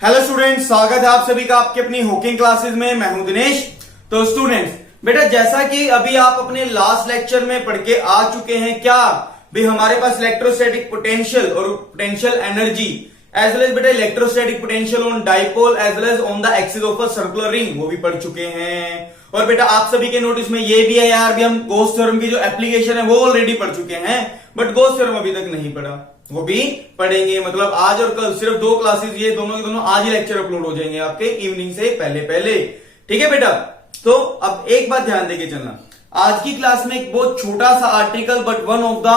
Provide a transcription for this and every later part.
Hello students, स्वागत है आप सभी का आपके अपनी हुकिंग क्लासेस में। मैं हूं दिनेश। तो स्टूडेंट्स बेटा, जैसा कि अभी आप अपने लास्ट लेक्चर में पढ़ के आ चुके हैं, क्या भी हमारे पास इलेक्ट्रोस्टैटिक पोटेंशियल और potential energy as well as बेटा electrostatic potential on dipole as well as on the axis of a circular ring वो भी पढ़ चुके हैं। और बेटा आप सभी के नोटिस में ये भी है यार, भी हम गॉस थ्योरम की जो एप्लीकेशन है वो ऑलरेडी पढ़ चुके हैं, बट गॉस थ्योरम अभी तक नहीं पढ़ा, वो भी पढ़ेंगे। मतलब आज और कल सिर्फ 2 क्लासेस, ये दोनों के दोनों आज ही लेक्चर अपलोड हो जाएंगे आपके इवनिंग से पहले पहले। ठीक है बेटा, तो अब एक बात ध्यान देके चलना, आज की क्लास में एक बहुत छोटा सा article but one of the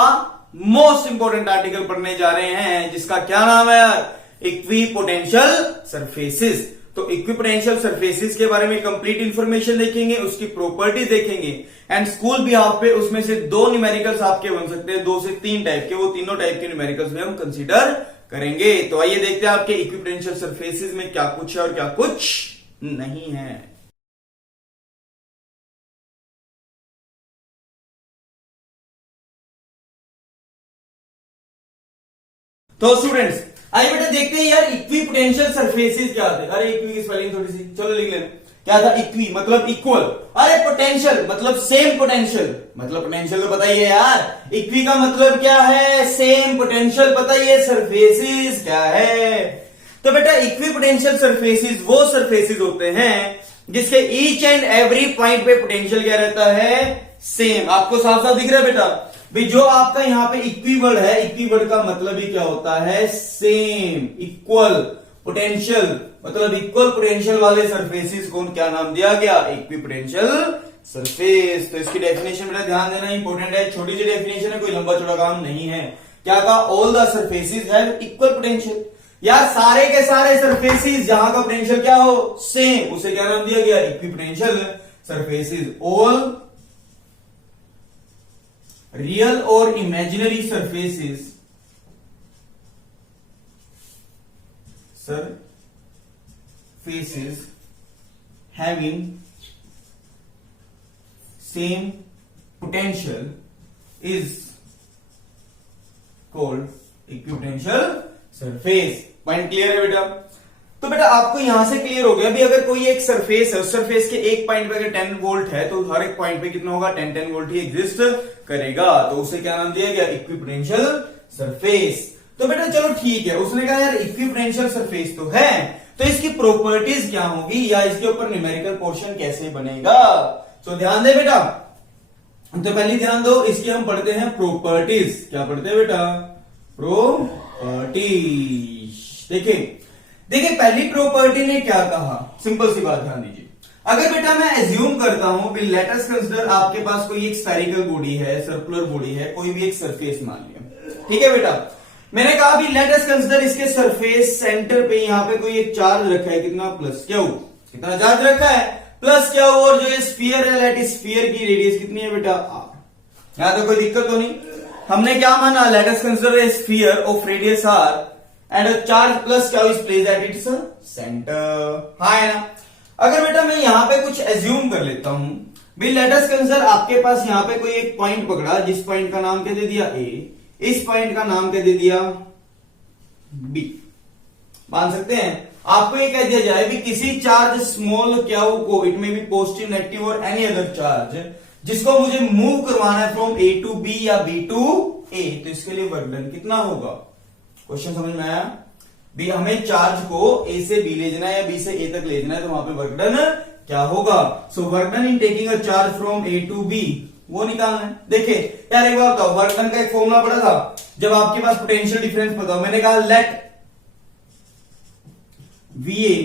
most important article पढ़ने जा रहे हैं, जिसका क्या नाम है यार, इक्विपोटेंशियल सरफेसेस। तो इक्विपोटेंशियल सरफेसेस के बारे में कंप्लीट इंफॉर्मेशन देखेंगे, उसकी प्रॉपर्टीज देखेंगे एंड स्कूल बिहाफ पे उसमें से 2 न्यूमेरिकल्स आपके बन सकते हैं, 2 से 3 टाइप के, वो तीनों टाइप के न्यूमेरिकल्स में हम कंसीडर करेंगे। तो आइए देखते हैं आपके इक्विपोटेंशियल सरफेसेस में क्या कुछ है और क्या कुछ नहीं है। तो स्टूडेंट्स आइए बेटा देखते हैं यार इक्विपोटेंशियल सरफेसेस क्या होते हैं। अरे इक्वी की स्पेलिंग थोड़ी सी चलो लिख लेते। क्या था? इक्वी मतलब इक्वल, अरे पोटेंशियल मतलब सेम पोटेंशियल, मतलब पोटेंशियल तो पता ही है यार। इक्वी का मतलब क्या है? सेम पोटेंशियल, पता ही है। सरफेसेस क्या है? तो बेटा इक्विपोटेंशियल सरफेसेस वो सरफेसेस होते हैं जिसके ईच एंड एवरी पॉइंट पे पोटेंशियल क्या रहता है? सेम। आपको साफ साफ दिख रहा है बेटा भाई, जो आपका यहां पे इक्वी वर्ड है, इक्वी वर्ड का मतलब ही क्या होता है? सेम, इक्वल पोटेंशियल, मतलब इक्वल पोटेंशियल वाले सरफेसेस को क्या नाम दिया गया? Equipotential surface. तो इसकी डेफिनेशन बेटा ध्यान देना इंपॉर्टेंट है, छोटी सी डेफिनेशन है, कोई लंबा चौड़ा काम नहीं है। क्या कहा? All the surfaces have equal potential. यार सारे के सारे सरफेसेस जहां का पोटेंशियल क्या हो? सेम, उसे क्या नाम दिया गया? Equipotential surfaces. ऑल रियल और imaginary surfaces having same potential is called equipotential surface. Point clear है बेटा? तो बेटा आपको यहां से क्लियर हो गया भी, अगर कोई एक सरफेस है, उस सरफेस के एक पॉइंट पे अगर 10 वोल्ट है तो हर एक पॉइंट पे कितना होगा? 10 वोल्ट ही एग्जिस्ट करेगा। तो उसे क्या नाम दिया गया? Equipotential surface. तो बेटा चलो ठीक है, उसने कहा यार इक्विपोटेंशियल सरफेस तो है, तो इसकी प्रॉपर्टीज क्या होगी या इसके ऊपर न्यूमेरिकल पोर्शन कैसे बनेगा? तो ध्यान दे बेटा, तो पहले ध्यान दो, इसकी हम पढ़ते हैं प्रॉपर्टीज। क्या पढ़ते हैं बेटा? प्रॉपर्टीज। देखिए पहली प्रॉपर्टी ने क्या कहा, सिंपल सी बात ध्यान दीजिए। अगर बेटा मैं एज्यूम करता हूं, लेट अस कंसीडर आपके पास कोई एक स्फेरिकल बॉडी है, सर्कुलर बॉडी है, कोई भी एक सरफेस मान लिया, ठीक है बेटा। मैंने कहा भी लेट अस कंसीडर इसके सरफेस सेंटर पे यहां पे कोई एक चार्ज रखा है, कितना? Plus Q. कितना चार्ज रखा है? Plus Q. और जो ये स्फीयर है, लेट स्फीयर की रेडियस कितनी है बेटा? आर। यहां तो कोई दिक्कत तो नहीं। हमने क्या माना? Let us consider a sphere of radius R and a charge plus q is placed at its centre. हाँ है ना? अगर बेटा मैं यहां पे कुछ एज्यूम कर लेता हूं भी, लेट अस कंसीडर आपके पास यहां पे कोई एक पॉइंट पकड़ा, जिस पॉइंट का नाम क्या दे दिया? ए। इस पॉइंट का नाम क्या दे दिया? बी। मान सकते हैं आपको ये कह दिया जाए भी किसी चार्ज स्मॉल क्यू को, it may B positive, negative और एनी अदर चार्ज, जिसको मुझे मूव करवाना है फ्रॉम ए टू बी या बी टू ए, तो इसके लिए वर्क डन कितना होगा? क्वेश्चन समझ में आया? भी हमें चार्ज को ए से बी ले जाना है या बी से ए तक ले जाना है, तो वहां पे वर्क डन क्या होगा? So work done in taking a charge from A to B, वो निकालना है। देखिए यार एक बात बताओ, वर्क डन का एक फॉर्मूला पड़ा था जब आपके पास पोटेंशियल डिफरेंस पता हो। मैंने कहा let VA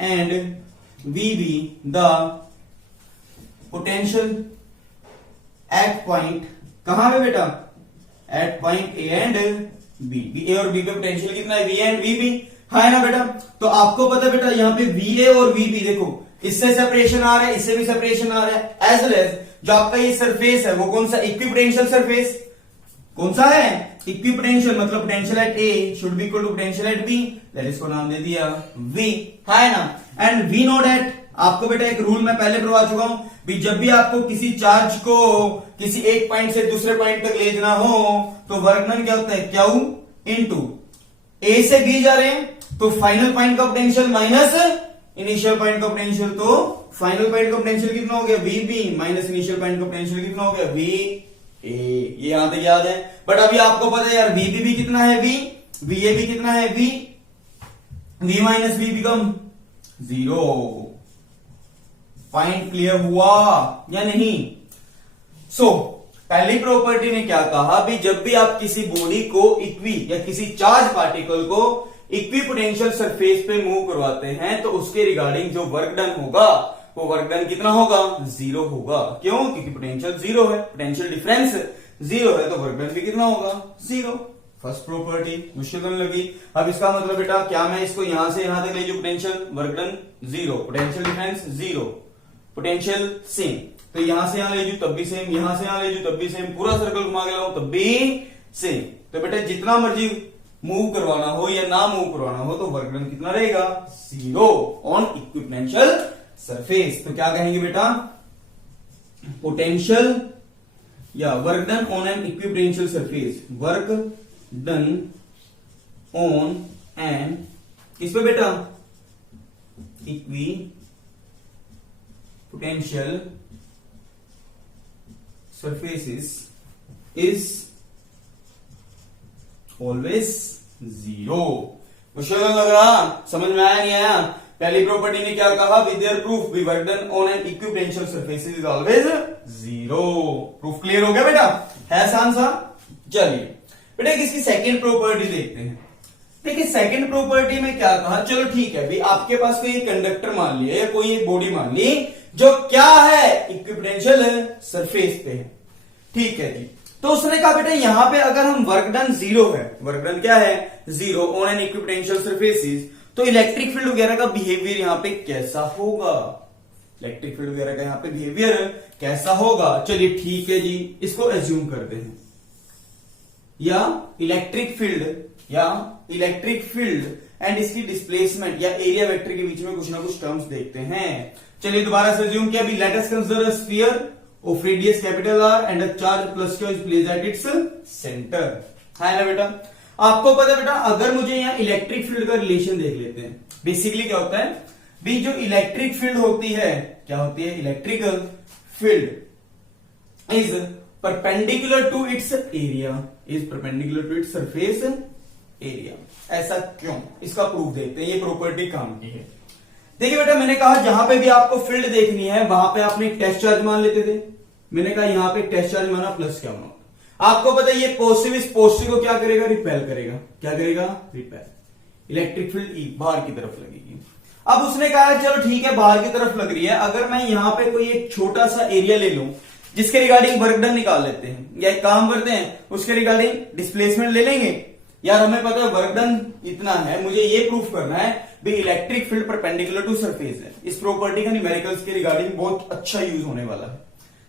and VB the potential at point, कहां पे बेटा? At point A and B। A और B पे पोटेंशियल कितना है? VA and VB। हाँ है ना बेटा? तो आपको पता है बेटा यहां पे VA और VB, देखो इससे सेपरेशन आ रहा है, इससे भी सेपरेशन आ रहा है, एज वेल एज जो आपका ये सरफेस है वो कौन सा? Equipotential surface. कौन सा है? इक्विपोटेंशियल, मतलब potential at A should be equal to potential at B, that इसको नाम दे दिया V। है ना? एंड वी नो दैट, आपको बेटा एक रूल मैं पहले पढ़वा चुका हूं भी, जब भी आपको किसी चार्ज को किसी एक पॉइंट से दूसरे पॉइंट तक ले जाना हो तो वर्क डन क्या होता है? क्यू इनटू ए से बी जा रहे हैं, तो फाइनल पॉइंट का पोटेंशियल माइनस इनिशियल पॉइंट का पोटेंशियल, तो फाइनल पॉइंट का पोटेंशियल कितना हो गया VB माइनस इनिशियल पॉइंट का पोटेंशियल कितना हो गया VA। ये यहां तक याद है। बट अभी आपको पता है यार VB भी कितना है VA भी कितना है V minus V become 0। Point clear हुआ या नहीं? सो पहली प्रॉपर्टी ने क्या कहा भी जब भी आप किसी बॉडी को इक्वी या किसी चार्ज पार्टिकल को इक्वी पोटेंशियल सरफेस पे मूव करवाते हैं तो उसके रिगार्डिंग जो वर्क डन होगा वो वर्क डन कितना होगा 0 होगा। क्यों? क्योंकि पोटेंशियल 0 है, पोटेंशियल डिफरेंस 0 है तो वर्क डन भी कितना होगा 0। फर्स्ट प्रॉपर्टी मुश्किल तो नहीं लगी। अब इसका मतलब बेटा क्या मैं इसको यहां से यहां तक ले जाऊं, potential work done 0, potential difference 0, potential same, तो यहां से यहां ले जाऊं तब भी सेम, यहां से यहां ले जाऊं तब भी सेम, पूरा सर्कल घुमा के लाऊं तब भी सेम। तो बेटा जितना मर्जी मूव करवाना हो या ना मूव करवाना हो तो वर्क डन कितना रहेगा 0 ऑन इक्विपोटेंशियल सरफेस। तो क्या कहेंगे बेटा पोटेंशियल या work done on an equipotential surface, work done on N किस पे बेटा equi potential surfaces is always 0। मुश्किल लग रहा, समझ में आया नहीं आया? पहली प्रॉपर्टी ने क्या कहा with their proof we work done on an equipotential surfaces is always 0। Proof clear हो गया बेटा? है आसान सा? चलिए बेटा इसकी सेकंड प्रॉपर्टी देखते हैं। देखिए सेकंड प्रॉपर्टी में क्या कहा, चलो ठीक है भाई आपके पास कोई कंडक्टर मान लिया या कोई एक बॉडी मान ली जो क्या है इक्विपोटेंशियल सरफेस पे है, ठीक है जी। तो उसने कहा बेटा यहां पे अगर हम वर्क डन 0 है, वर्क डन क्या है 0 ऑन एन इक्विपोटेंशियल सरफेसेस, तो इलेक्ट्रिक फील्ड वगैरह का बिहेवियर यहां पे कैसा होगा, इलेक्ट्रिक फील्ड वगैरह का यहां पे बिहेवियर कैसा होगा। चलिए ठीक है जी इसको एज्यूम करते हैं, या इलेक्ट्रिक फील्ड एंड इसकी डिस्प्लेसमेंट या एरिया वेक्टर के बीच में कुछ ना कुछ टर्म्स देखते हैं। चलिए दोबारा से अज्यूम किया, अभी late us consider a sphere of radius capital R and a charge plus q is placed at its centre. है ना बेटा? आपको पता है बेटा अगर मुझे यहां इलेक्ट्रिक फील्ड का रिलेशन देख लेते हैं, बेसिकली क्या होता है भी जो इलेक्ट्रिक फील्ड होती है क्या होती है, electrical field is perpendicular to its area, is perpendicular to its surface area. ऐसा क्यों, इसका प्रूफ देखते हैं, ये प्रॉपर्टी काम की है। देखिए बेटा मैंने कहा जहां पे भी आपको फील्ड देखनी है वहां पे आपने एक टेस्ट चार्ज मान लेते थे, मैंने कहा यहां पे टेस्ट चार्ज माना प्लस क्या होना, आपको पता है ये पॉजिटिव इस पॉजिटिव को क्या करेगा रिपेल करेगा, क्या करेगा रिपेल, इलेक्ट्रिक फील्ड बाहर की तरफ लगेगी। अब उसने कहा चलो ठीक है बाहर की तरफ लग रही है, अगर मैं यहां पे कोई एक छोटा सा एरिया ले लूं जिसके रिगार्डिंग वर्क डन निकाल लेते हैं, या एक काम करते हैं उसके रिगार्डिंग डिस्प्लेसमेंट ले लेंगे। यार हमें पता है वर्क डन इतना है, मुझे ये प्रूफ करना है भी electric field perpendicular to surface है। इस प्रॉपर्टी का न्यूमेरिकल्स के रिगार्डिंग बहुत अच्छा यूज होने वाला है।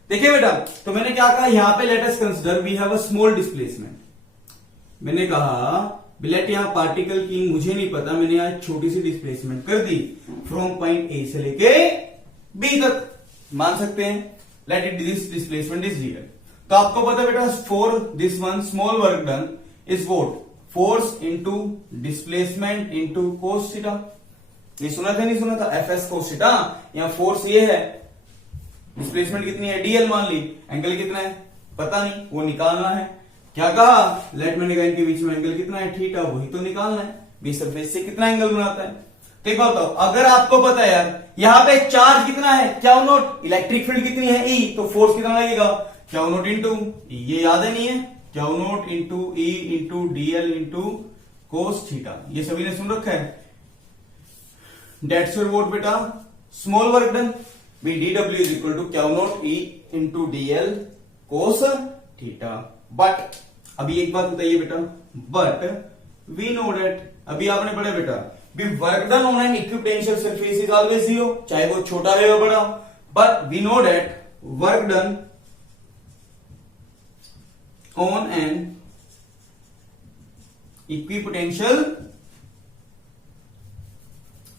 देखिए बेटा तो मैंने क्या कहा यहां पे let us consider we have a small displacement, मैंने कहा लेट यहां पार्टिकल की मुझे नहीं पता, मैंने यहां छोटी सी डिस्प्लेसमेंट कर दी फ्रॉम पॉइंट ए से लेके बी तक, मान सकते हैं let it this displacement is real. तो आपको पता बेटा for this one small work done is what force into displacement into cos theta. ये सुना था नहीं सुना था, एफ एस कोस थीटा। यहां फोर्स ये है, डिस्प्लेसमेंट कितनी है डीएल मान ली, एंगल कितना है पता नहीं वो निकालना है। क्या कहा लेट मैंने कहा इनके बीच में एंगल कितना है थीटा, वही तो निकालना है, बी सरफेस से कितना एंगल बनाता है। ठीक बात बताओ अगर आपको पता है यार यहां पे चार्ज कितना है क्या नोट, इलेक्ट्रिक फील्ड कितनी है ई, तो फोर्स कितना लगेगा क्या नोट इंटू, ये याद है नहीं है q naught into E into DL into cos theta, ये सभी ने सुन रखा है। डेट्स योर वोट बेटा small work done by D W is equal to q naught E into DL cos theta. But अभी एक बात बताइए बेटा, बट वी नो डेट अभी आपने पढ़ा बेटा be work done on an equipotential surface is always 0, चाहे वो छोटा हो या बड़ा, but we know that work done on an equipotential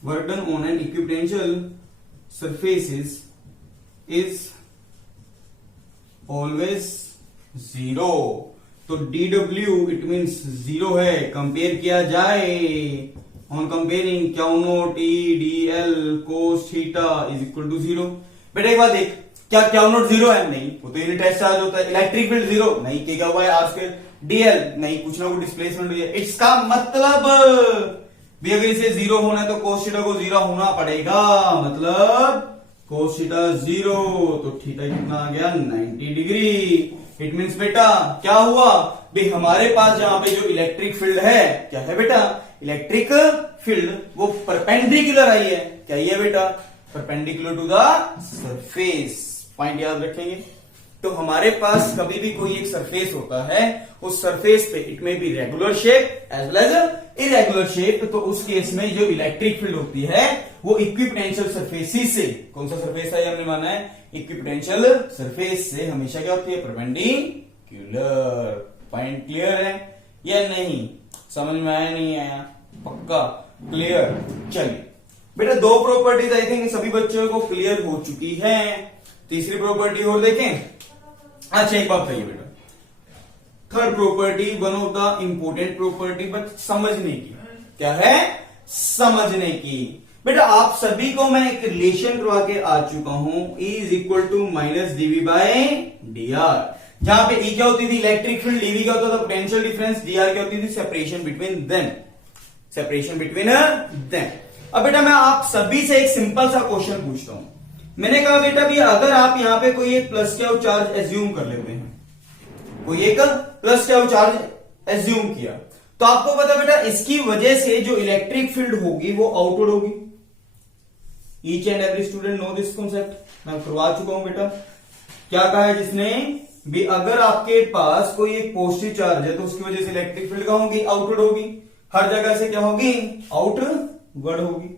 work done on an equipotential surfaces is always 0। तो dw इट मीन्स 0 है, कंपेयर किया जाए on comparing q naught E d l cos theta is equal to 0। बेटा एक बात देख, क्या Q note 0 है? नहीं, वो तो यूनिट चार्ज होता है। इलेक्ट्रिक फील्ड 0 नहीं, क्या हुआ है आर स्क्वायर डीएल नहीं, कुछ ना कुछ डिस्प्लेसमेंट हुई है। इसका मतलब भी अगर इसे 0 होना है तो कोस थीटा को 0 होना पड़ेगा, मतलब कोस थीटा 0 तो थीटा कितना आ गया 90 डिग्री। इट मीन्स बेटा क्या हुआ भी हमारे पास जहां पे जो इलेक्ट्रिक फील्ड है, क्या है बेटा, इलेक्ट्रिक फील्ड वो परपेंडिकुलर आई है। क्या है बेटा, perpendicular to the surface. Point याद रखेंगे। तो हमारे पास कभी भी कोई एक सरफेस होता है, उस सरफेस पे it may be regular shape as well as irregular shape, तो उस केस में जो इलेक्ट्रिक फील्ड होती है वो इक्विपोटेंशियल सरफेसिस से, कौन सा सरफेस है हमने माना है, इक्विपोटेंशियल सरफेस से हमेशा क्या होती है, परपेंडिकुलर। पॉइंट क्लियर है या नहीं? समझ में आया नहीं आया? पक्का क्लियर। चलिए बेटा, दो प्रॉपर्टीज आई थिंक सभी बच्चों को क्लियर हो चुकी है। तीसरी प्रॉपर्टी और देखें। अच्छा एक बात कहिए बेटा, third property one of the important property but समझने की, क्या है, समझने की। बेटा आप सभी को मैं एक रिलेशन करवा के आ चुका हूं, E is equal to minus d v by d r, जहां पे E क्या होती थी, इलेक्ट्रिक फील्ड, डीवी क्या होता था, पोटेंशियल डिफरेंस, डी आर क्या होती थी, separation between them, separation between them. अब बेटा मैं आप सभी से एक सिंपल सा क्वेश्चन पूछता हूं। मैंने कहा बेटा भी अगर आप यहां पे कोई एक प्लस चार्ज चार्ज एज्यूम कर लेते हैं, कोई एक प्लस चार्ज चार्ज एज्यूम किया, तो आपको पता बेटा इसकी वजह से जो इलेक्ट्रिक फील्ड होगी वो आउटवर्ड होगी। Each and every student know this concept, मैं करवा चुका हूं बेटा। क्या कहा है जिसने भी, अगर आपके पास कोई एक पॉजिटिव चार्ज है तो उसकी वजह से इलेक्ट्रिक फील्ड कहां होगी, आउटवर्ड होगी। हर जगह से क्या होगी, आउटवर्ड होगी।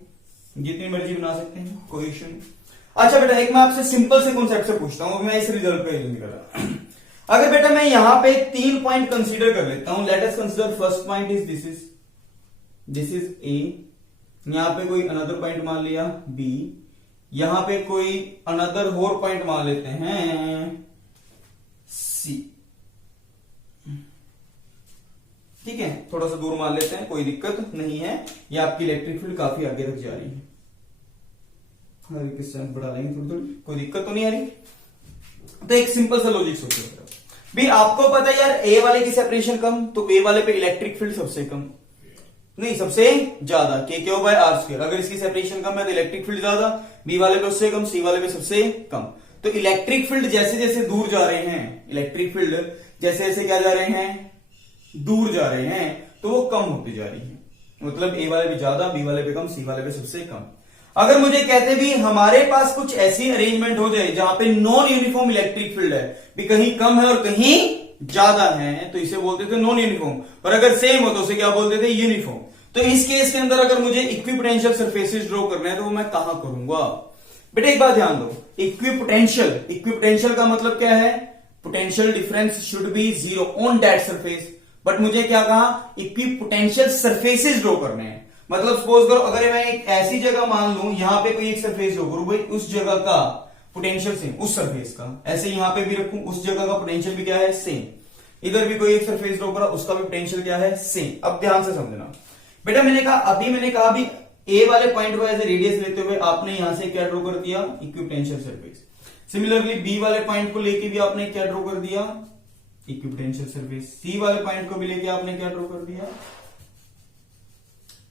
जितनी मर्जी बना सकते हैं, कोई इश्यू नहीं। अच्छा बेटा एक मैं आपसे सिंपल से कॉन्सेप्ट से पूछता हूं, मैं इस रिजल्ट पे नहीं कर रहा। अगर बेटा मैं यहां पे 3 पॉइंट कंसीडर कर लेता हूं, late us consider first point is this is a, यहां पे कोई अनदर पॉइंट मान लिया बी, यहां पे कोई अनदर और पॉइंट मान लेते हैं सी, ठीक है, थोड़ा सा दूर मान लेते हैं, कोई दिक्कत नहीं है। ये आपकी इलेक्ट्रिक फील्ड काफी आगे तक जा रही है, बढ़ा लेंगे थोड़ी थोड़ी, कोई दिक्कत तो नहीं आ रही। तो एक सिंपल सा लॉजिक सोचो भी, आपको पता है यार ए वाले की सेपरेशन कम, तो ए वाले पे इलेक्ट्रिक फील्ड सबसे कम, नहीं सबसे ज्यादा, के क्यू बाय आर स्क्वायर। अगर इसकी सेपरेशन कम है तो इलेक्ट्रिक फील्ड ज्यादा, बी वाले पे उससे कम, सी वाले पे सबसे कम। तो इलेक्ट्रिक फील्ड जैसे जैसे दूर जा रहे हैं, इलेक्ट्रिक फील्ड जैसे जैसे क्या जा रहे हैं, दूर जा रहे हैं, तो वो कम होती जा रही है। मतलब ए वाले पे ज्यादा, बी वाले पे कम, सी वाले पे सबसे कम। अगर मुझे कहते भी हमारे पास कुछ ऐसी अरेंजमेंट हो जाए जहां पे नॉन यूनिफॉर्म इलेक्ट्रिक फील्ड है, भी कहीं कम है और कहीं ज्यादा है, तो इसे बोलते थे नॉन यूनिफॉर्म, और अगर सेम हो तो उसे क्या बोलते थे, यूनिफॉर्म। तो इस केस के अंदर अगर मुझे इक्विपोटेंशियल सरफेसेस ड्रॉ करना है तो वो मैं कहां करूंगा? बेटा एक बात ध्यान दो, इक्विपोटेंशियल, इक्विपोटेंशियल का मतलब क्या है, potential difference should be 0 on that surface. But मुझे क्या कहा, इक्विपोटेंशियल सरफेसेस ड्रॉ करने हैं। मतलब सपोज करो अगर मैं एक ऐसी जगह मान लूं, यहां पे कोई एक सरफेस ड्रॉ करूं, भाई उस जगह का पोटेंशियल सेम, उस सरफेस का, ऐसे यहां पे भी रखूं, उस जगह का पोटेंशियल भी क्या है, सेम। इधर भी कोई एक सरफेस ड्रॉ करा, उसका भी पोटेंशियल क्या है, सेम। अब ध्यान से समझना बेटा, मैंने कहा अभी ए वाले पॉइंट को एज ए रेडियस लेते हुए आपने यहां से क्या ड्रॉ कर दिया, इक्विपोटेंशियल सरफेस। सिमिलरली बी वाले पॉइंट को लेके भी आपने क्या ड्रॉ कर दिया, इक्विपोटेंशियल सरफेस। सी वाले पॉइंट को भी लेके आपने क्या ड्रॉ कर दिया,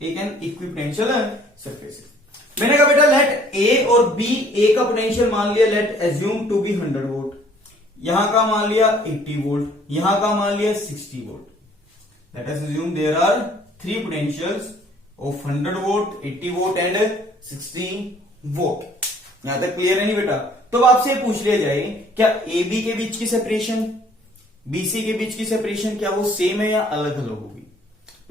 एक एन इक्विपोटेंशियल सरफेस। मैंने कहा बेटा लेट ए और बी, ए का पोटेंशियल मान लिया, let assume to be 100 volt, यहां का मान लिया 80 वोल्ट, यहां का मान लिया 60 volt. Let us assume there are 3 potentials of 100 volt, 80 volt and 60 volt. यहां तक क्लियर है नहीं बेटा? तो अब आपसे पूछ लिया जाए, क्या ए बी के बीच की सेपरेशन, बीसी के बीच की सेपरेशन क्या वो सेम है या अलग अलग होगी?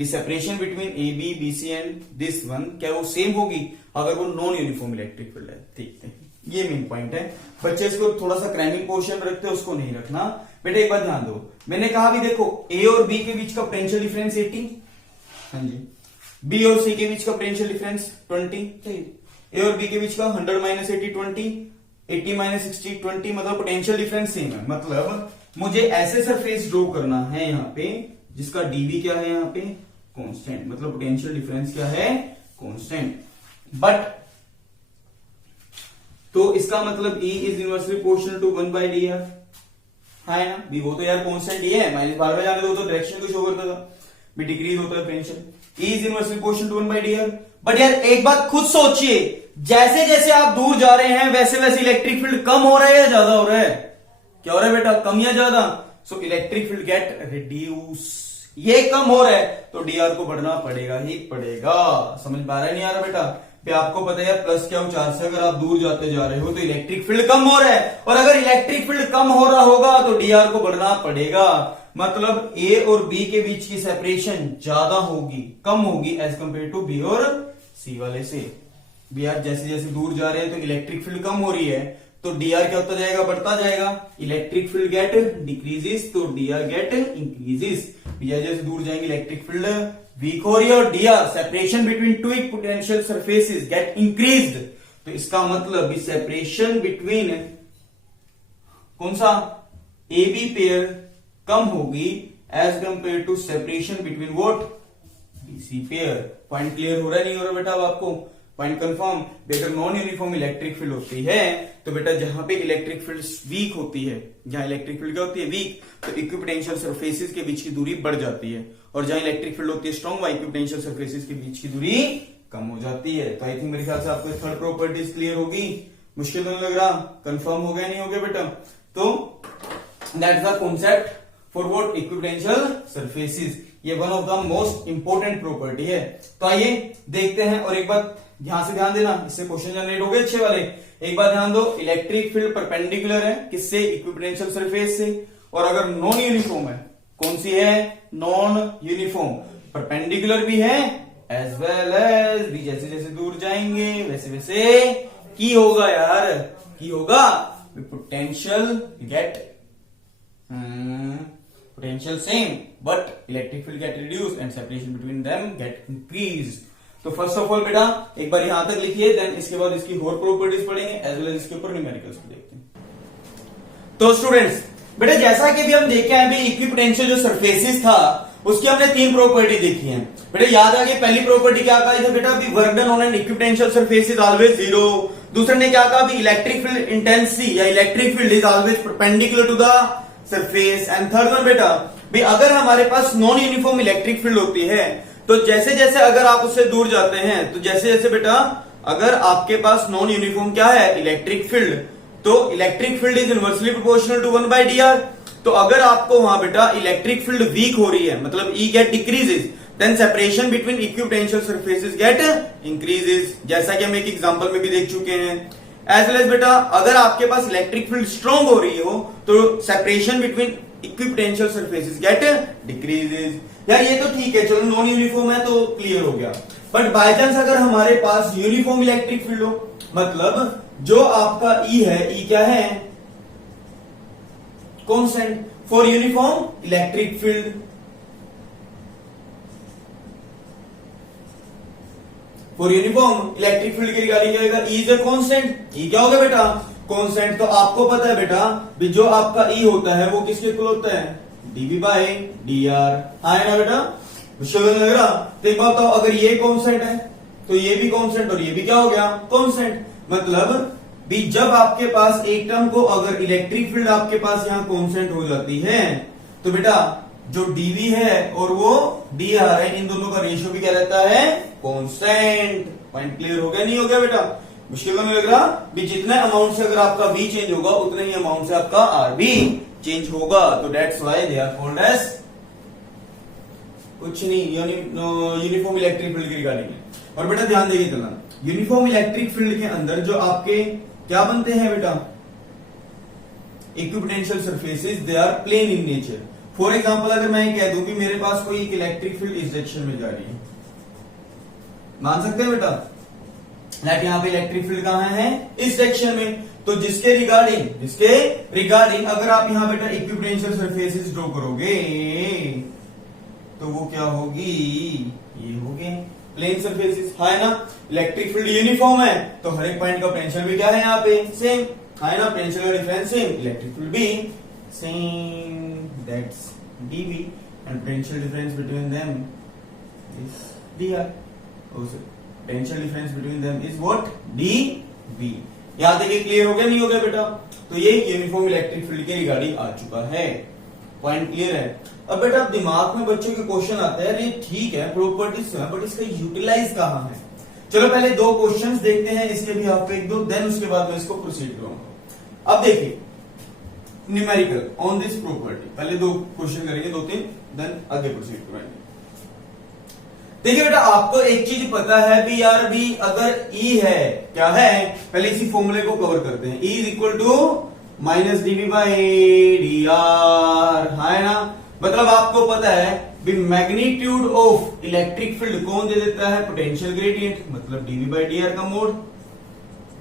Separation between A B B C and this one क्या वो सेम होगी अगर वो नॉन यूनिफॉर्म इलेक्ट्रिक फील्ड है? ठीक है, ये मेन पॉइंट है। बच्चे इसको थोड़ा सा क्रैमिंग पोर्शन रखते हैं, उसको नहीं रखना। बेटा एक बात ध्यान दो, मैंने कहा भी देखो ए और बी के बीच का पोटेंशियल डिफरेंस 80, हाँ जी, बी और सी के बीच का पोटेंशियल डिफरेंस 20, ए और बी के बीच का 100 माइनस 80 20, 80 माइनस 60 20, मतलब पोटेंशियल डिफरेंस सेम है। मतलब मुझे ऐसे सरफेस ड्रॉ करना है यहाँ पे जिसका डीवी क्या है, यहाँ पे कांस्टेंट, मतलब पोटेंशियल डिफरेंस क्या है, कांस्टेंट। बट तो इसका मतलब E is inversely proportional to 1 by D r, है ना भी, वो तो यार कांस्टेंट ही है, माइनस बार बार जाने दो तो डायरेक्शन को शो करता था, भी डिक्रीज होता है potential, E is inversely proportional to 1 by D r. But यार एक बात खुद सोचिए, जैसे जैसे आप दूर जा रहे हैं वैसे वैसे इलेक्ट्रिक फील्ड कम हो रहा है या ज्यादा हो रहा है, क्या हो रहा है बेटा, कम या ज्यादा, so electric field get reduce, ये कम हो रहा है तो डीआर को बढ़ना पड़ेगा ही पड़ेगा। समझ पा रहा है नहीं आ रहा बेटा, पे आपको पता है प्लस क्या हो, चार्ज से अगर आप दूर जाते जा रहे हो तो इलेक्ट्रिक फील्ड कम हो रहा है, और अगर इलेक्ट्रिक फील्ड कम हो रहा होगा तो डीआर को बढ़ना पड़ेगा, मतलब ए और बी के बीच की सेपरेशन ज्यादा होगी, कम होगी एज कंपेयर टू बी और सी वाले से। भी यार जैसे जैसे दूर जा रहे हैं तो इलेक्ट्रिक फील्ड कम हो रही है तो डीआर क्या होता जाएगा, बढ़ता जाएगा, इलेक्ट्रिक फील्ड गेट डिक्रीजेस तो डीआर गेट इंक्रीजेस। जैसे जैसे दूर जाएंगे इलेक्ट्रिक फील्ड वीक हो रही है और d r separation between two potential surfaces get increased, तो इसका मतलब सेपरेशन बिटवीन कौन सा ए बी पेयर कम होगी as compare to separation between what B C pair. Point clear हो रहा है नहीं हो रहा बेटा अब आपको, पॉइंट कंफर्म। बेटा नॉन यूनिफॉर्म इलेक्ट्रिक फील्ड होती है तो बेटा जहां पे इलेक्ट्रिक फील्ड वीक होती है, जहां इलेक्ट्रिक फील्ड क्या होती है वीक, तो इक्विपोटेंशियल सरफेसेस के बीच की दूरी बढ़ जाती है, और जहां इलेक्ट्रिक फील्ड होती है स्ट्रॉन्ग, वहां इक्विपोटेंशियल सरफेसेस के बीच की दूरी कम हो जाती है। तो आई थिंक मेरे ख्याल से आपको थर्ड प्रॉपर्टीज क्लियर होगी, मुश्किल तो नहीं लग रहा, कंफर्म हो गया नहीं हो गया बेटा। तो that's the concept for what equipotential surfaces, ये one of the most important property है। तो आइए देखते हैं, और एक बात ध्यान से ध्यान देना, इससे क्वेश्चन जनरेट हो गए अच्छे वाले। एक बात ध्यान दो, इलेक्ट्रिक फील्ड परपेंडिकुलर है किससे, इक्विपोटेंशियल सरफेस से, और अगर नॉन यूनिफॉर्म है, कौन सी है, नॉन यूनिफॉर्म, परपेंडिकुलर भी है एज वेल एज भी, जैसे जैसे दूर जाएंगे वैसे वैसे की होगा यार, की होगा potential get potential same but electric field get reduced and separation between them get increased। तो फर्स्ट ऑफ ऑल बेटा एक बार यहां तक लिखिए, देन इसके बाद इसकी और प्रॉपर्टीज पढ़ेंगे एज वेल एज इसके ऊपर न्यूमेरिकल्स को देखते हैं। तो स्टूडेंट्स बेटा जैसा कि अभी हम देखे हैं, अभी इक्विपोटेंशियल जो सरफेसेस था उसकी हमने तीन प्रॉपर्टी देखी है बेटा, याद आ गई। पहली प्रॉपर्टी क्या कहा था बेटा, अभी work done on an equipotential surface is always zero. दूसरे ने क्या कहा, अभी इलेक्ट्रिक फील्ड इंटेंसिटी या electric field is always perpendicular to the surface. And third one बेटा, भी अगर हमारे पास नॉन यूनिफॉर्म इलेक्ट्रिक फील्ड होती है तो जैसे जैसे अगर आप उससे दूर जाते हैं तो जैसे जैसे बेटा अगर आपके पास नॉन यूनिफॉर्म क्या है इलेक्ट्रिक फील्ड, तो electric field is inversely proportional to 1 by D R. तो अगर आपको वहां बेटा इलेक्ट्रिक फील्ड वीक हो रही है, मतलब E get decreases, then separation between equipotential surfaces get increases, जैसा कि हम एक एग्जांपल में भी देख चुके हैं। एज वेल एज बेटा अगर आपके पास इलेक्ट्रिक फील्ड स्ट्रांग हो रही हो तो separation between equipotential surfaces get decreases. यार ये तो ठीक है, चलो नॉन यूनिफॉर्म है तो क्लियर हो गया। बट बाय चांस अगर हमारे पास यूनिफॉर्म इलेक्ट्रिक फील्ड हो, मतलब जो आपका ई है, ई क्या है, constant for uniform electric field. For uniform electric field के रिगार्डिंग क्या होगा, ई इज अ कांस्टेंट। ई क्या होगा बेटा, कांस्टेंट। तो आपको पता है बेटा भी जो आपका ई होता है वो किसके इक्वल होता है, डीवी बाय डी आर, है ना बेटा, विषय लग रहा। तो एक बात बताओ, अगर ये कांस्टेंट है तो ये भी कांस्टेंट और ये भी क्या हो गया कांस्टेंट, मतलब भी जब आपके पास एक टर्म को अगर इलेक्ट्रिक फील्ड आपके पास यहां कांस्टेंट हो जाती है तो बेटा जो डीवी है और वो डी आर है, इन दोनों का रेशियो भी क्या रहता है, कांस्टेंट। पॉइंट क्लियर हो गया नहीं हो गया बेटा, मुश्किल नहीं लग रहा भी, जितने अमाउंट से अगर आपका वी चेंज होगा उतने ही अमाउंट से आपका आर भी चेंज होगा। तो that's why they are called as कुछ नहीं यूनिफॉर्म इलेक्ट्रिक फील्ड की रिगार्डिंग। और बेटा ध्यान देके चलना, यूनिफॉर्म इलेक्ट्रिक फील्ड के अंदर जो आपके क्या बनते हैं बेटा, equipotential surfaces, they are plane in nature. For example अगर मैं कह दूं कि मेरे पास कोई एक इलेक्ट्रिक फील्ड इस डायरेक्शन में जा रही है, मान सकते हैं बेटा, लाइक यहाँ पे इलेक्ट्रिक फील्ड कहां है, इस डायरेक्शन में। तो जिसके रिगार्डिंग अगर आप यहां बेटा इक्विपोटेंशियल सरफेसेस ड्रॉ करोगे तो वो क्या होगी, ये होगी प्लेन सरफेसेस, है ना। इलेक्ट्रिक फील्ड यूनिफॉर्म है तो हर एक पॉइंट का पोटेंशियल भी क्या है यहाँ पे सेम, है ना, पोटेंशियल का डिफरेंस सेम, इलेक्ट्रिक फील्ड भी same, that's d v, and potential difference between them is dr. Also potential difference between them is what? dv. यहां तक ये क्लियर हो गया नहीं हो गया बेटा? तो ये यूनिफॉर्म इलेक्ट्रिक फील्ड के रिगार्डिंग आ चुका है, पॉइंट क्लियर है। अब बेटा दिमाग में बच्चों के क्वेश्चन आता है, अरे ठीक है प्रॉपर्टीज है बट इसका यूटिलाइज कहां है? चलो पहले दो क्वेश्चंस देखते हैं इसके भी आपको एक दो, देन उसके बाद मैं इसको प्रोसीड करूंगा। अब देखिए न्यूमेरिकल ऑन दिस प्रॉपर्टी, पहले दो क्वेश्चन करेंगे, दो तीन, देन आगे प्रोसीड करेंगे। देखिए बेटा आपको एक चीज पता है भी यार, भी अगर E है, क्या है, पहले इसी फॉर्मूले को कवर करते हैं। E is equal to minus d v by D r, है ना? मतलब आपको पता है भी मैग्नीट्यूड ऑफ इलेक्ट्रिक फील्ड कौन दे देता है? पोटेंशियल ग्रेडियंट, मतलब डीवी बाई डी आर का मोड,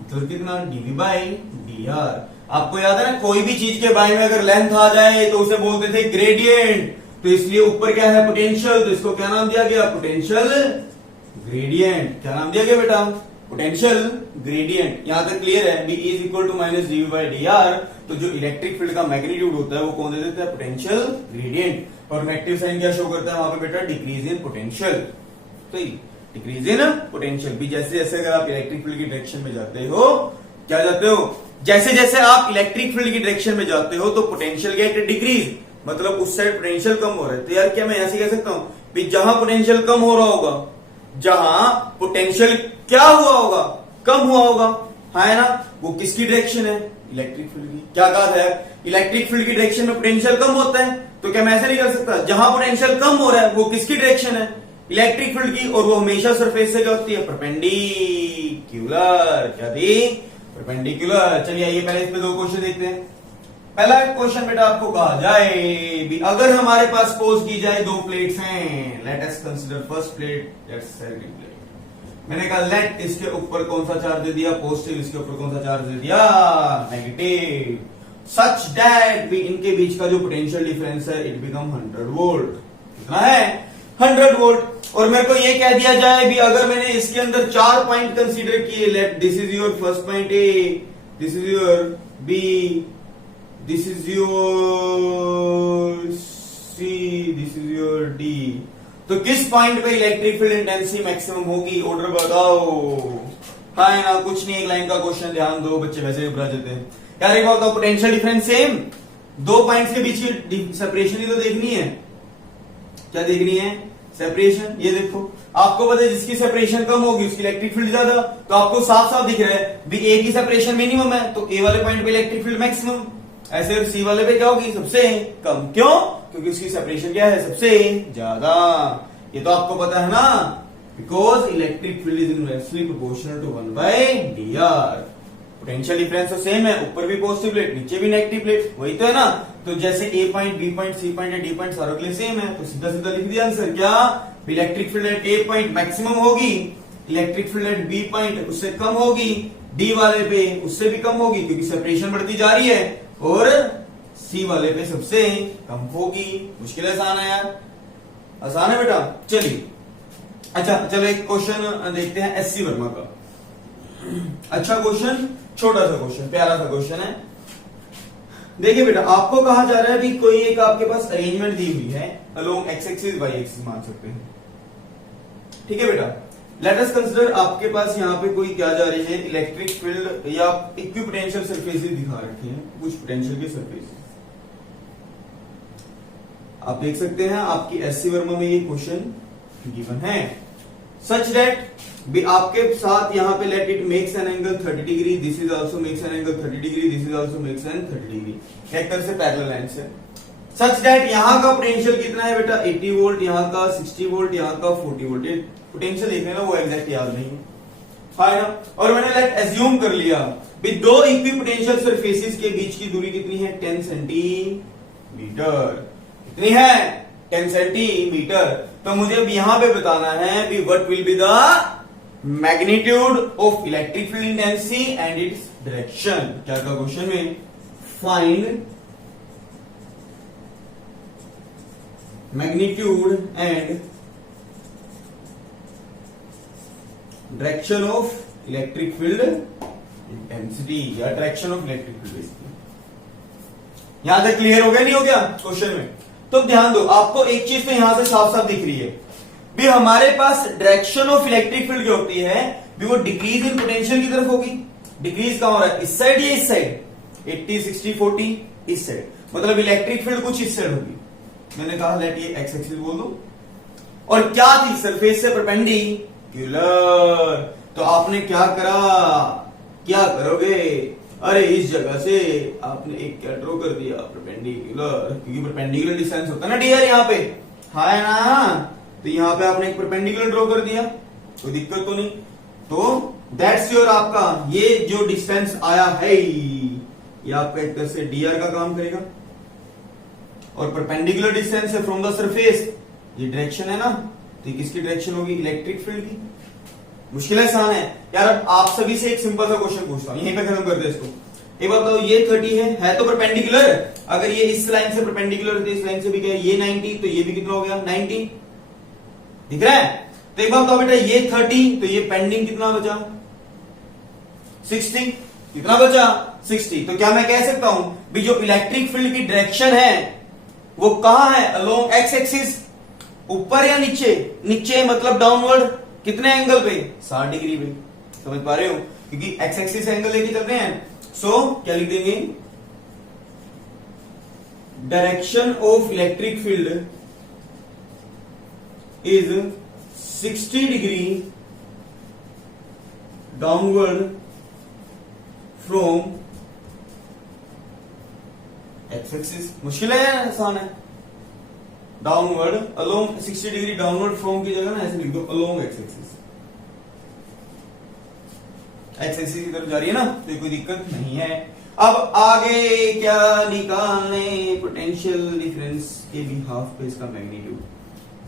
मतलब कितना? D v by D r. आपको याद है ना, कोई भी चीज के बारे में अगर लेंथ आ जाए तो उसे बोलते थे ग्रेडियंट, तो इसलिए ऊपर क्या है? पोटेंशियल, तो इसको क्या नाम दिया गया? Potential gradient. क्या नाम दिया गया बेटा? Potential gradient. यहां तक क्लियर है? B is equal to minus d v by D R. तो जो इलेक्ट्रिक फील्ड का मैग्नीट्यूड होता है वो कौन दे देता है? Potential gradient. और नेगेटिव साइन क्या शो करता है वहां पे बेटा? Decrease in potential. तो डिक्रीज इन पोटेंशियल भी जैसे जैसे अगर आप इलेक्ट्रिक फील्ड की डायरेक्शन में जाते हो, क्या जाते हो? जैसे जैसे आप इलेक्ट्रिक फील्ड की डायरेक्शन में जाते हो तो पोटेंशियल गेट डिक्रीज, मतलब उस साइड पोटेंशियल कम हो रहा है। तो यार क्या मैं ऐसे कह सकता हूं कि जहां पोटेंशियल कम हो रहा होगा, जहां पोटेंशियल क्या हुआ होगा? कम हुआ होगा, है ना? वो किसकी डायरेक्शन है? इलेक्ट्रिक फील्ड की। क्या कहा था? इलेक्ट्रिक फील्ड की डायरेक्शन में पोटेंशियल कम होता है, तो क्या मैं ऐसे नहीं कर सकता? जहां पोटेंशियल कम हो रहा है वो किसकी डायरेक्शन है? इलेक्ट्रिक फील्ड की। और वो हमेशा सरफेस से क्या होती है? परपेंडिकुलर। क्या थी? परपेंडिकुलर। चलिए आइए पहले इसमें दो क्वेश्चन देखते हैं। पहला क्वेश्चन बेटा आपको कहा जाए भी अगर हमारे पास सपोज की जाए दो प्लेट्स हैं, late us consider first plate, let's second plate. मैंने कहा लेट इसके ऊपर कौन सा चार्ज दे दिया? पॉजिटिव। इसके ऊपर कौन सा चार्ज दे दिया? नेगेटिव। सच दैट भी इनके बीच का जो पोटेंशियल डिफरेंस है इट बिकम 100 वोल्ट। कितना है? 100 वोल्ट। और मेरे को ये कह दिया जाए भी अगर मैंने इसके अंदर 4 पॉइंट कंसीडर किए, let this is your first point A, this is your B, this is your C, this is your D, तो किस पॉइंट पे इलेक्ट्रिक फील्ड इंटेंसिटी मैक्सिमम होगी? ऑर्डर बताओ। हाँ ना, कुछ नहीं, एक लाइन का क्वेश्चन, ध्यान दो, बच्चे वैसे ही घबरा जाते हैं। यार एक बात बताओ, पोटेंशियल डिफरेंस सेम, दो पॉइंट्स के बीच की सेपरेशन ही तो देखनी है। क्या देखनी है? सेपरेशन। ये देखो आपको पता है जिसकी सेपरेशन कम होगी उसकी इलेक्ट्रिक फील्ड ज्यादा, तो आपको साफ साफ दिख रहा है भी ए की सेपरेशन मिनिमम है तो ए वाले पॉइंट पे इलेक्ट्रिक फील्ड मैक्सिमम, ऐसे सी वाले पे क्या होगी? सबसे कम। क्यों? क्योंकि उसकी सेपरेशन क्या है? सबसे ज्यादा। ये तो आपको पता है ना, because electric field is inversely proportional to 1/dr। Potential difference तो सेम है, ऊपर भी पॉजिटिव प्लेट नीचे भी नेगेटिव प्लेट, वही तो है ना। तो जैसे A point, B point, C point या डी पॉइंट सारों के लिए सेम है, तो सीधा सीधा लिख दिया आंसर। क्या? Electric field at A point maximum होगी, electric field at B point उससे कम होगी, डी वाले पे उससे भी कम होगी क्योंकि सेपरेशन बढ़ती जा रही है, और सी वाले पे सबसे कम होगी। मुश्किल आसान है यार? आसान है बेटा। चलिए अच्छा चलो एक क्वेश्चन देखते हैं एससी वर्मा का। अच्छा क्वेश्चन, छोटा सा क्वेश्चन, प्यारा सा क्वेश्चन है। देखिए बेटा आपको कहा जा रहा है भी कोई एक आपके पास अरेंजमेंट दी हुई है along x axis y axis मान सकते हैं, ठीक है बेटा। लेट अस कंसीडर आपके पास यहाँ पे कोई क्या जा रही है, इलेक्ट्रिक फील्ड या इक्विपोटेंशियल सरफेसेस दिखा रखी हैं, कुछ पोटेंशियल के सरफेसेस आप देख सकते हैं। आपकी एससी वर्मा में ये क्वेश्चन गिवन है सच दैट भी आपके साथ यहाँ पे let it makes an angle 30 degree, this is also makes an angle 30 degree, this is also makes an 30 degree, एक तरह से पैरेलल लाइन से। सच दैट यहाँ का पोटेंशियल कितना है बेटा? 80 वोल्ट, यहाँ का 60 वोल्ट, यहाँ का 40 वोल्ट। ये पोटेंशियल देखने ना वो एग्जैक्ट याद नहीं है ना। और मैंने लेट एज्यूम कर लिया भी दो इक्विपोटेंशियल सरफेसेस के बीच की दूरी कितनी है? 10 सेंटीमीटर। कितनी है? 10 सेंटीमीटर। तो मुझे अब यहां पे बताना है भी what will be the magnitude of electric field intensity and its direction. क्या का क्वेश्चन में? Find magnitude and direction of electric field intensity या डायरेक्शन ऑफ इलेक्ट्रिक फील्ड। यहां तक क्लियर हो गया नहीं हो गया क्वेश्चन में? तो ध्यान दो, आपको एक चीज तो यहां से साफ साफ दिख रही है भी हमारे पास डायरेक्शन ऑफ इलेक्ट्रिक फील्ड जो होती है भी वो डिक्रीज इन पोटेंशियल की तरफ होगी। डिक्रीज कहां हो रहा है, इस साइड या इस साइड, 80 60 40 इस साइड, मतलब इलेक्ट्रिक फील्ड कुछ इस साइड होगी। मैंने कहा लेट ये एक्स एक्सिस बोल दो, और क्या थी, सरफेस से परपेंडिकुलर। तो आपने क्या करा, क्या करोगे, अरे इस जगह से आपने एक क्या ड्रॉ कर दिया, परपेंडिकुलर, क्योंकि परपेंडिकुलर डिस्टेंस होता है ना डीआर यहाँ पे, है ना, तो यहाँ पे आपने एक परपेंडिकुलर ड्रॉ कर दिया, कोई दिक्कत तो नहीं। तो दैट्स योर आपका ये जो डिस्टेंस आया है ये आपका एक तरह से डीआर का काम करेगा, और परपेंडिकुलर डिस्टेंस है फ्रॉम द सरफेस, ये डायरेक्शन है ना, तो किसकी डायरेक्शन होगी, इलेक्ट्रिक फील्ड की। मुश्किल आसान है यार। अब आप सभी से एक सिंपल सा क्वेश्चन पूछता हूं, यहीं पे खत्म करते हैं इसको। एक बात बताओ, ये 30 है तो परपेंडिकुलर, अगर ये इस लाइन से परपेंडिकुलर है, इस लाइन से भी क्या है, ये 90, तो ये भी कितना हो गया 90, दिख रहा है। तो एक बात बताओ बेटा, ये 30, तो ये पेंडिंग कितना बचा 60, कितना बचा 60। तो क्या मैं कह सकता हूं भी जो इलेक्ट्रिक फील्ड की डायरेक्शन है वो कहां है, अलोंग एक्स एक्सिस, ऊपर या नीचे, नीचे मतलब डाउनवर्ड, कितने एंगल पे, 60 डिग्री पे। समझ पा रहे हो, क्योंकि एक्स एक्सिस एंगल लेके चल रहे हैं। सो क्या लिख देंगे, direction of electric field is 60 degree downward from x axis. मुश्किल है, आसान है। Downward along 60 degree, downward from की जगह ना ऐसे लिख दो, along x axis, x axis की तरफ जा रही है ना, तो कोई दिक्कत नहीं है। अब आगे क्या निकालने, पोटेंशियल डिफरेंस के बिहाफ पे इसका मैग्नीट्यूड।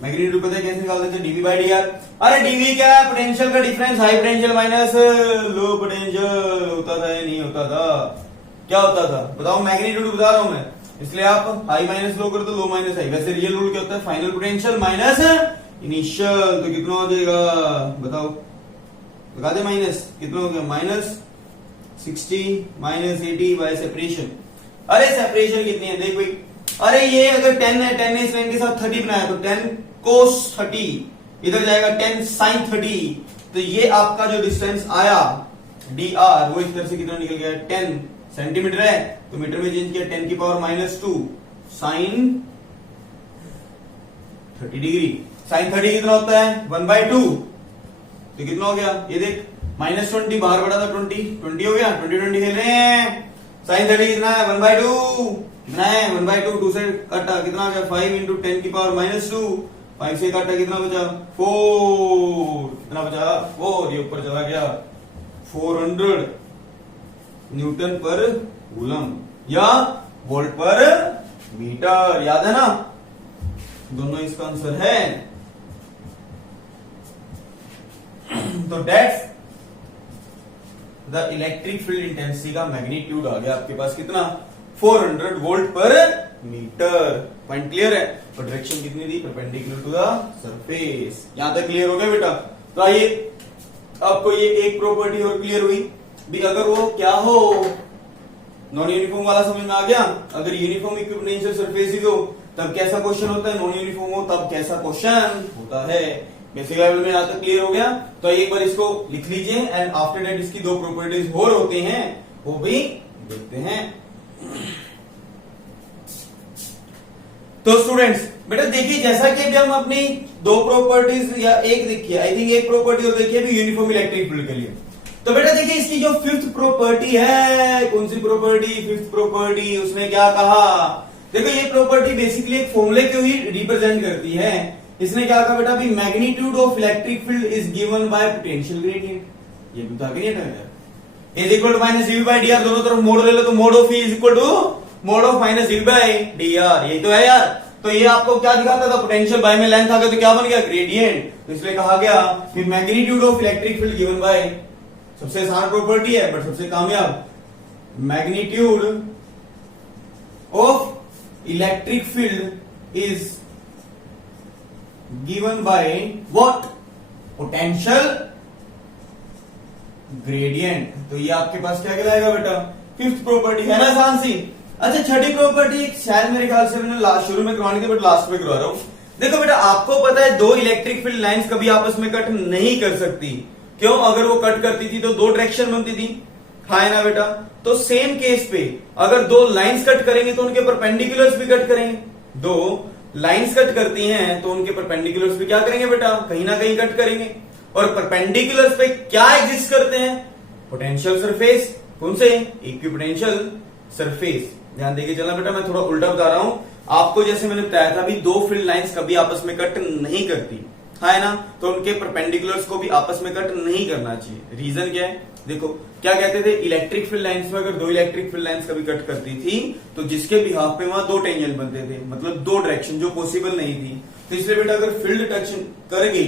मैग्नीट्यूड पता है कैसे निकालते थे, डीवी बाई डी आर। अरे डीवी क्या है, पोटेंशियल का difference, high potential minus low potential होता था या नहीं होता था, क्या होता था बताओ, मैग्नीट्यूड बता रहा हूं मैं, इसलिए आप हाई माइनस लो कर दो, लो माइनस हाई। वैसे रियल रूल क्या होता है, फाइनल पोटेंशियल माइनस इनिशियल, तो कितना हो जाएगा बताओ, लगा दे माइनस, कितना हो गया माइनस 60 माइनस 80 बाय सेपरेशन। अरे सेपरेशन कितनी है देख भाई, अरे ये अगर 10 है, 10 ने इस लाइन के साथ 30 बनाया, तो 10 cos 30 इधर जाएगा 10 sin 30, तो ये आपका जो डिस्टेंस आया डी आर वो इस तरह से कितना निकल गया, 10 सेंटीमीटर है, तो मीटर में चेंज किया 10 की पावर -2 साइन 30 डिग्री। साइन 30 कितना होता है 1/2, तो कितना हो गया ये देख, -20 बाहर बढ़ा था 20 हो गया, 20 खेल रहे हैं। साइन 30 कितना है 1/2, कितना है 1/2, 2 से काटा कितना आ गया 5 इंटू 10 की पावर -2, 5 से काटा कितना बचा 4, कितना बचा 4, ये ऊपर चला गया 400 न्यूटन पर कूलम या वोल्ट पर मीटर, याद है ना, दोनों इसका आंसर है। तो that's the electric field intensity का मैग्नीट्यूड आ गया आपके पास कितना 400 वोल्ट पर मीटर। पॉइंट क्लियर है, और डायरेक्शन कितनी थी, परपेंडिकुलर टू द सरफेस। यहां तक क्लियर हो गया बेटा। तो आइए आपको ये एक प्रॉपर्टी और क्लियर हुई भी, अगर वो क्या हो नॉन यूनिफॉर्म वाला समझ में आ गया, अगर यूनिफॉर्म इक्विपोटेंशियल सरफेस हो तब कैसा क्वेश्चन होता है, नॉन यूनिफॉर्म हो तब कैसा क्वेश्चन होता है। बेसिक लेवल में यहां तक क्लियर हो गया। तो एक बार इसको लिख लीजिए, एंड आफ्टर दैट इसकी दो प्रॉपर्टीज और होते हैं वो भी देखते हैं। तो स्टूडेंट्स बेटा देखिए, जैसा कि अभी हम अपनी दो प्रॉपर्टीज या एक देखिए, आई थिंक एक प्रॉपर्टी और देखिए अभी यूनिफॉर्म इलेक्ट्रिक फील्ड के लिए। तो बेटा देखिए इसकी जो फिफ्थ प्रॉपर्टी है, कौन सी प्रॉपर्टी, फिफ्थ प्रॉपर्टी, उसने क्या कहा, देखो ये प्रॉपर्टी बेसिकली एक फॉर्मूले को ही रिप्रेजेंट करती है। इसने क्या कहा बेटा, भी magnitude of electric field is given by potential gradient, ये भी बता के नहीं is equal to minus d by D r, दोनों तरफ मोड ले लो तो mod of E is equal to mod of minus d by D r, यही तो है यार। तो ये आपको क्या दिखाता था, पोटेंशियल बाय में लेंथ आ गया तो क्या बन गया ग्रेडियंट। तो इसलिए कहा गया कि magnitude of electric field given by, सबसे आसान प्रॉपर्टी है बट सबसे कामयाब, magnitude of electric field is given by what, potential gradient. तो ये आपके पास क्या कहलाएगा बेटा, फिफ्थ प्रॉपर्टी है ना, आसान सी। अच्छा छठी प्रॉपर्टी शायद मेरे ख्याल से मैंने शुरू में करवानी थी बट लास्ट में करवा रहा हूं। देखो बेटा, आपको पता है दो इलेक्ट्रिक फील्ड लाइंस कभी आपस में कट नहीं कर सकती। क्यों? अगर वो कट करती थी तो दो डायरेक्शन बनती थी, है ना बेटा। तो सेम केस पे अगर दो लाइंस कट करेंगे तो उनके परपेंडिकुलर्स भी कट करेंगे। दो लाइंस कट करती हैं तो उनके परपेंडिकुलर्स भी क्या करेंगे बेटा? कहीं ना कहीं कट करेंगे। और परपेंडिकुलर्स पे क्या एग्जिस्ट करते हैं? Potential surface. कौन से? Equipotential surface. ध्यान देके चलना बेटा, मैं थोड़ा उल्टा बता रहा हूं आपको। जैसे मैंने बताया था, अभी दो फील्ड लाइंस कभी आपस में कट नहीं करती, है ना, तो उनके परपेंडिकुलर्स को भी आपस में कट नहीं करना चाहिए। रीजन क्या है? देखो, क्या कहते थे, इलेक्ट्रिक फील्ड लाइंस में अगर दो इलेक्ट्रिक फील्ड लाइंस कभी कट करती थी तो जिसके बिहाफ पे वहां दो टेंजेंट बनते थे, मतलब दो डायरेक्शन जो पॉसिबल नहीं थी। तो इसलिए बेटा अगर फील्ड टच कर गई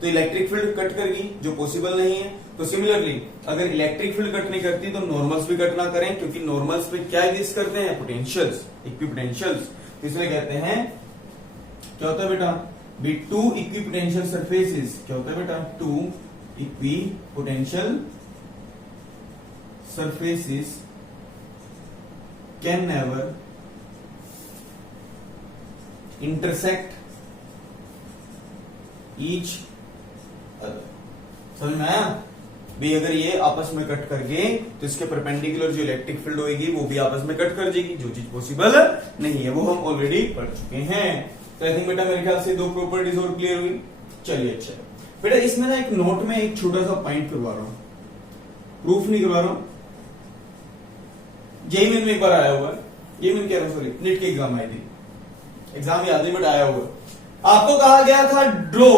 तो इलेक्ट्रिक फील्ड कट करेगी, जो पॉसिबल नहीं है। तो सिमिलरली अगर इलेक्ट्रिक फील्ड कट नहीं करती तो नॉर्मल्स भी कट ना करें, क्योंकि नॉर्मल्स पे क्या एग्जिस्ट करते हैं? Potentials, equipotentials. तो इसलिए कहते हैं, क्या होता है बेटा? Be two equipotential surfaces. क्या होता है बेटा? Two equipotential surfaces can never intersect each other। समझ में आया? भी अगर ये आपस में कट कर गए तो इसके परपेंडिकुलर जो इलेक्ट्रिक फील्ड होगी वो भी आपस में कट कर जाएगी, जो चीज पॉसिबल नहीं है, वो हम ऑलरेडी पढ़ चुके हैं। तो आई थिंक बेटा मेरे ख्याल से दो प्रॉपर्टीज और क्लियर हुई। चलिए, अच्छा बेटा, इसमें ना एक नोट में एक छोटा सा पॉइंट करवा रहा हूं, प्रूफ नहीं करवा रहा हूं। जेईई में एक बार आया हुआ है, ये मैं कह रहा हूं, सॉरी, नीट के एग्जाम आई थी, एग्जाम याद नहीं बट आया हुआ। आपको कहा गया था draw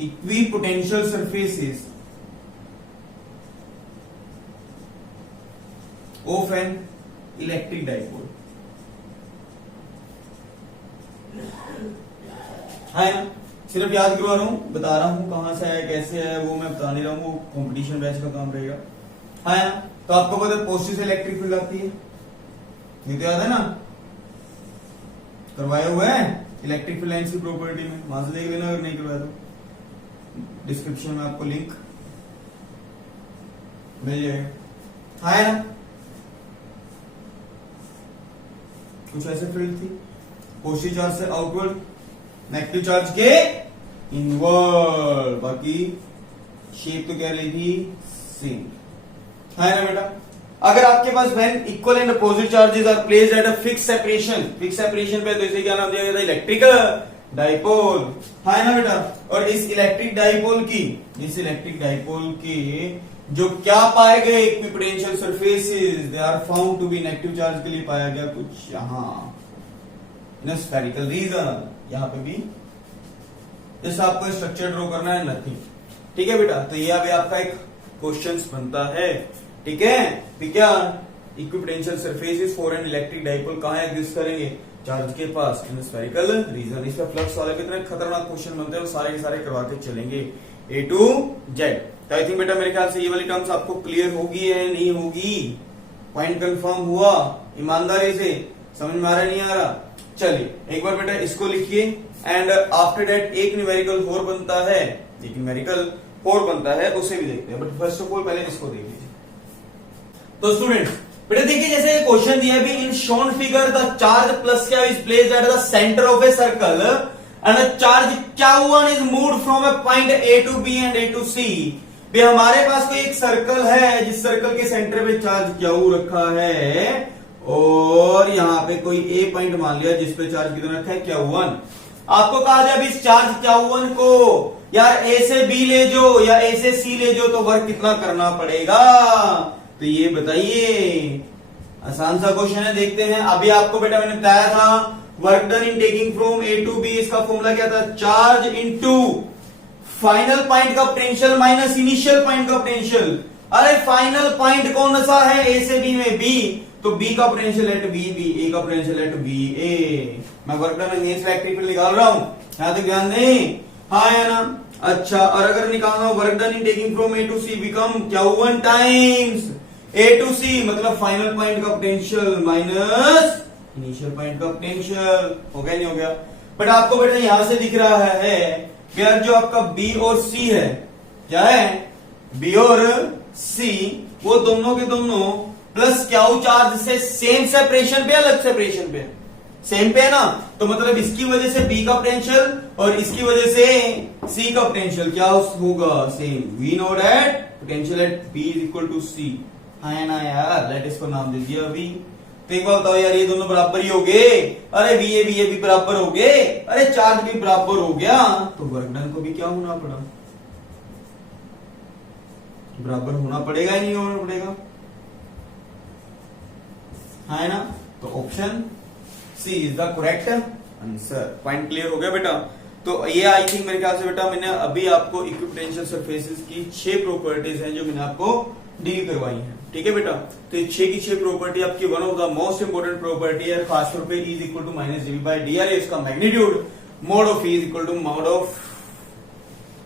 equipotential surfaces of an electric dipole, है ना। सिर्फ याद करवा रहा हूं, बता रहा हूं कहां से है, कैसे है, वो मैं बता नहीं रहा हूं, वो कंपटीशन बैच का काम रहेगा, है ना। तो आपको पता है पॉजिटिव से इलेक्ट्रिक फील्ड आती है, ये तो याद है ना, करवाए हुए हैं इलेक्ट्रिक फील्ड लाइंस की प्रॉपर्टी में, वहां से देख लेना अगर नहीं करवाया तो डिस्क्रिप्शन में आपको लिंक मिल जाएगा, है ना। कुछ ऐसे फील्ड थी, पॉजिटिव चार्ज से आउटवर्ड, नेगेटिव चार्ज के इनवर्ड, बाकी शेप तो कह रही थी सेम, है ना बेटा। अगर आपके पास when equal and opposite charges are placed at a fix separation, fix separation पे, तो इसे क्या नाम दिया गया था? इलेक्ट्रिक डाइपोल, है ना बेटा। और इस इलेक्ट्रिक डाइपोल की जो क्या पाए गए equipotential surfaces, they are found to be negative charge के लिए पाया गया कुछ यहां इन स्फेरिकल रीजन, यहां पे भी जैसे आपको स्ट्रक्चर ड्रॉ करना है, नथिंग, ठीक है बेटा। तो ये अभी आपका एक क्वेश्चन बनता है, ठीक है। तो क्या equipotential surfaces for an electric dipole कहां एग्जिस्ट करेंगे? चार्ज के पास, इन स्फेरिकल रीजन। इसमें फ्लक्स वाले कितने खतरनाक क्वेश्चन बनते हैं, वो सारे के सारे करवा के चलेंगे ए टू जेड। तो आई थिंक बेटा मेरे ख्याल से ये वाली टर्म्स आपको क्लियर होगी या नहीं होगी? पॉइंट कंफर्म हुआ ईमानदारी से? समझ में आ रहा नहीं आ रहा? चलिए एक बार बेटा इसको लिखिए, एंड आफ्टर दैट एक न्यूमेरिकल और बनता है, एक न्यूमेरिकल और बनता है, उसे भी देखते हैं। बट फर्स्ट ऑफ ऑल पहले इसको देख लीजिए। तो स्टूडेंट्स बेटा देखिए, जैसे ये क्वेश्चन दिया है, in shown figure the charge plus q is placed at the centre of a circle and the charge Q1 is moved from a point A to B and A to C। भी हमारे पास कोई एक circle है, जिस circle के centre पे charge Q रखा है, और यहां पे कोई A पॉइंट मान लिया जिसपे चार्ज कितना रखा है? Q1। आपको कहा जाए अभी इस चार्ज Q1 को यार A से B ले जो या A से C ले जो, तो वर्क कितना करना पड़ेगा? तो ये बताइए, आसान सा क्वेश्चन है, देखते हैं। अभी आपको बेटा मैंने बताया था work done in taking from A to B, इसका फॉर्मूला क्या था? चार्ज इनटू फाइनल पॉइंट का पोटेंशियल माइनस इनिशियल पॉइंट का पोटेंशियल। अरे फाइनल पॉइंट कौन सा है A से B में? B, तो B का पोटेंशियल एट B, A का पोटेंशियल एट B, A। मैं work done against electric field निकाल रहा हूं, यहां तक ध्यान दें, हाँ या ना? अच्छा, और अगर निकालना हो work done in taking from A to C become Q1 times A to C, मतलब फाइनल पॉइंट का पोटेंशियल माइनस इनिशियल पॉइंट का पोटेंशियल। हो गया नहीं हो गया? बट आपको बेटा यहां से दिख रहा है कि यार जो आपका B और C है, क्या है? B और C, वो दोनों के दोनों प्लस Q चार्ज से सेम सेपरेशन पे, अलग सेपरेशन पे? सेम पे है ना, तो मतलब इसकी वजह से बी का पोटेंशियल और इसकी वजह से सी का पोटेंशियल क्या होगा, same. We know that potential at B is equal to C, है ना यार। लेट इसको नाम दे दिया अभी। तो एक बार बताओ यार, ये दोनों बराबर ही हो गए। अरे बी ए भी बराबर हो गए, अरे चार्ज भी बराबर हो गया, तो वर्क डन को भी क्या होना पड़ा, बराबर होना पड़ेगा या नहीं होना पड़ेगा, है ना। तो option C is the correct answer. Point clear हो गया बेटा। तो ये आई थिंक मेरे ख्याल से बेटा मैंने अभी आपको इक्विपोटेंशियल सरफेसेस की 6 प्रॉपर्टीज हैं जो मैंने आपको डील करवाई हैं, ठीक है बेटा। तो ये 6 की 6 प्रॉपर्टी आपकी one of the most important property है, खासतौर पे E is equal to minus GB by D R, इसका magnitude, mod of E is equal to mod of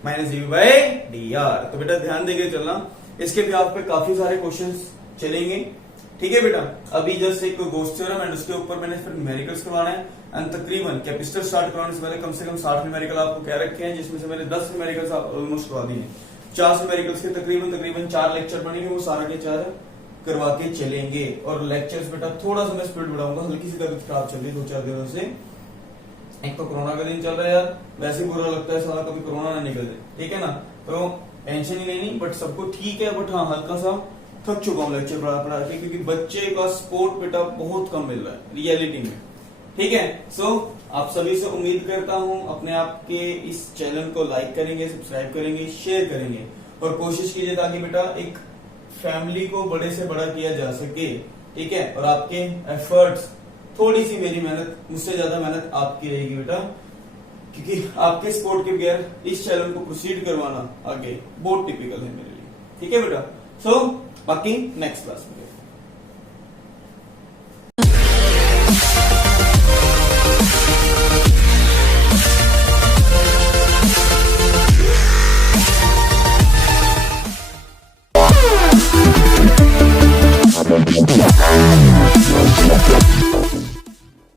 minus GB by D R. तो बेटा ध्यान देके चलना, इसके भी आप पे काफी सारे क्वेश्चन चलेंगे, ठीक है बेटा। अभी जस्ट एक गोस्ट थ्योरम एंड उसके ऊपर मैंने फिर न्यूमेरिकल्स करवाना है एंड तकरीबन कैपेसिटर स्टार्ट करवाने से पहले कम से कम 60 न्यूमेरिकल आपको कह रखे हैं, जिसमें से मैंने 10 न्यूमेरिकल्स ऑलमोस्ट करवा दिए। 4 न्यूमेरिकल्स के तकरीबन 4 लेक्चर बनेंगे, वो सारा के 4 करवा के चलेंगे। और लेक्चर्स बेटा थोड़ा सा मैं स्पीड बढ़ाऊंगा, हल्की सी तबीयत खराब चल रही है 2-4 दिनों से। एक तो कोरोना का दिन चल रहा है यार, वैसे बुरा लगता है साला कभी कोरोना ना निकल जाए, ठीक है ना। तो टेंशन ही लेनी, बट सबको ठीक है। बट हाँ हल्का सा थक चुका हूँ लेक्चर पढ़ा के, क्योंकि बच्चे का सपोर्ट बेटा बहुत कम मिल रहा है रियलिटी में, ठीक है। सो आप सभी से उम्मीद करता हूं अपने आप के इस चैनल को लाइक करेंगे, सब्सक्राइब करेंगे, शेयर करेंगे और कोशिश कीजिए ताकि बेटा एक फैमिली को बड़े से बड़ा किया जा सके, ठीक है। और आपके एफर्ट्स, थोड़ी सी मेरी मेहनत, मुझसे ज्यादा मेहनत आपकी रहेगी बेटा, क्योंकि आपके सपोर्ट के बगैर इस चैनल को प्रोसीड करवाना आगे बहुत टिपिकल है मेरे लिए, ठीक है बेटा। सो बाकी नेक्स्ट क्लास में Yeah.